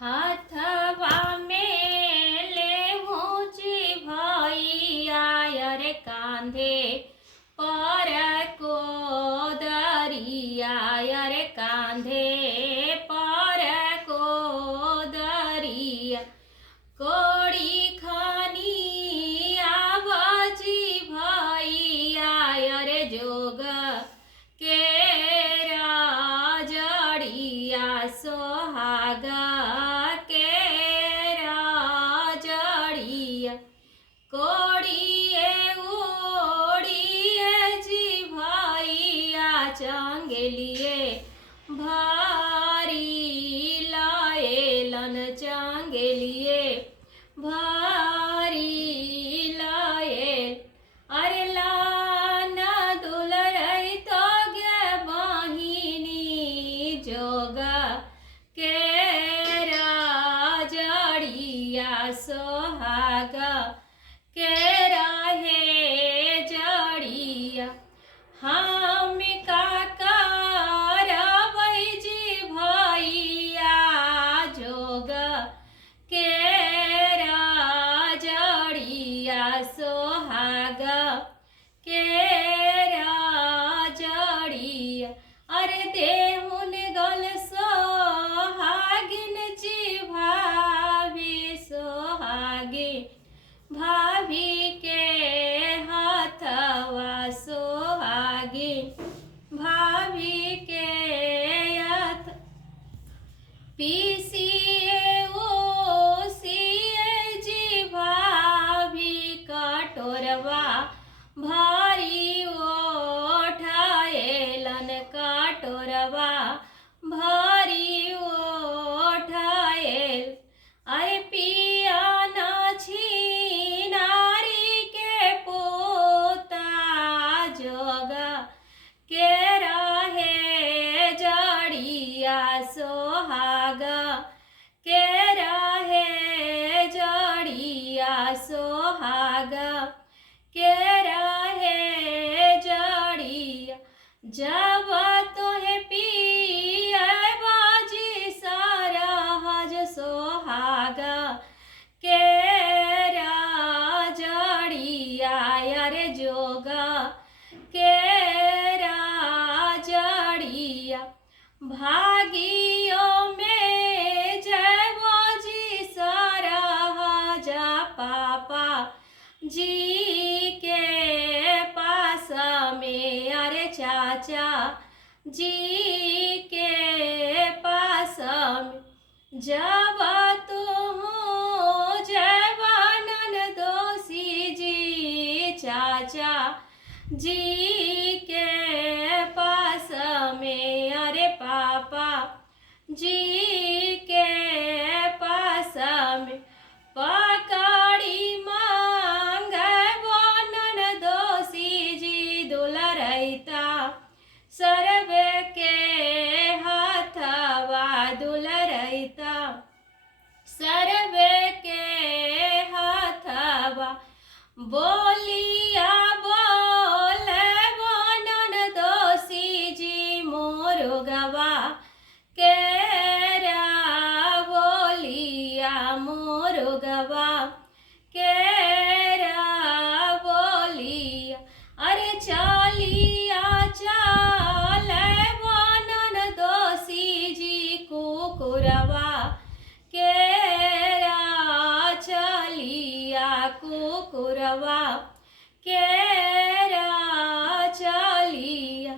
हाथवा में लेहूं जी भैया रे कांधे पर को दरिया रे कांधे पर को दरिया कोड़ी खानी आवाजी भैया रे जोग के राजड़िया सोहागा के राजड़िया कोड़िए ओड़िए जी भैया चंगेलिए भारी लाएलन चंगेलिए भारी लाएल अरे लाना दुलरई तो गे बहिनी जोगा के राजड़िया सोहागा के रहे जड़िया हम काका रवै जी भैया जोग के राजड़िया सोहागा के राजड़िया अरे देहुन गल सोहागिन जी भाभी सोहागिन भाभी के हाथवा सोहागिन भाभी के हाथ पीसिए ओसिए जी भाभी कटोरवा भारी ओठाएलन कटोरवा भारी ओठाएल अरे पिया ना नारी के पोता जोगा के रहे जड़िया सोहागा के रहे जड़िया सोहागा के रहे जड़िया जब तोहे पिया बाजी सारा हज सोहागा के राजड़िया रे जोगा के राजड़िया भागियों में जयवो जी सारा जा पापा जी के पास में अरे चाचा जी के पास में जब तुम जवानन दोषी जी चाचा जी के पास में अरे पापा जी के पास में पकड़ी मांग बनन दोषी जी दुलरैता सर्वे के हाथवा दुलरैता सर्वे के हाथवा बोलिया बोल बनन दोषी जी मोरुगवा के बोलिया मोरुगवा के बोलिया अरे चलिया चल बनन दोषी जी कुकुरवा के चलिया कुकुरवा के चलिया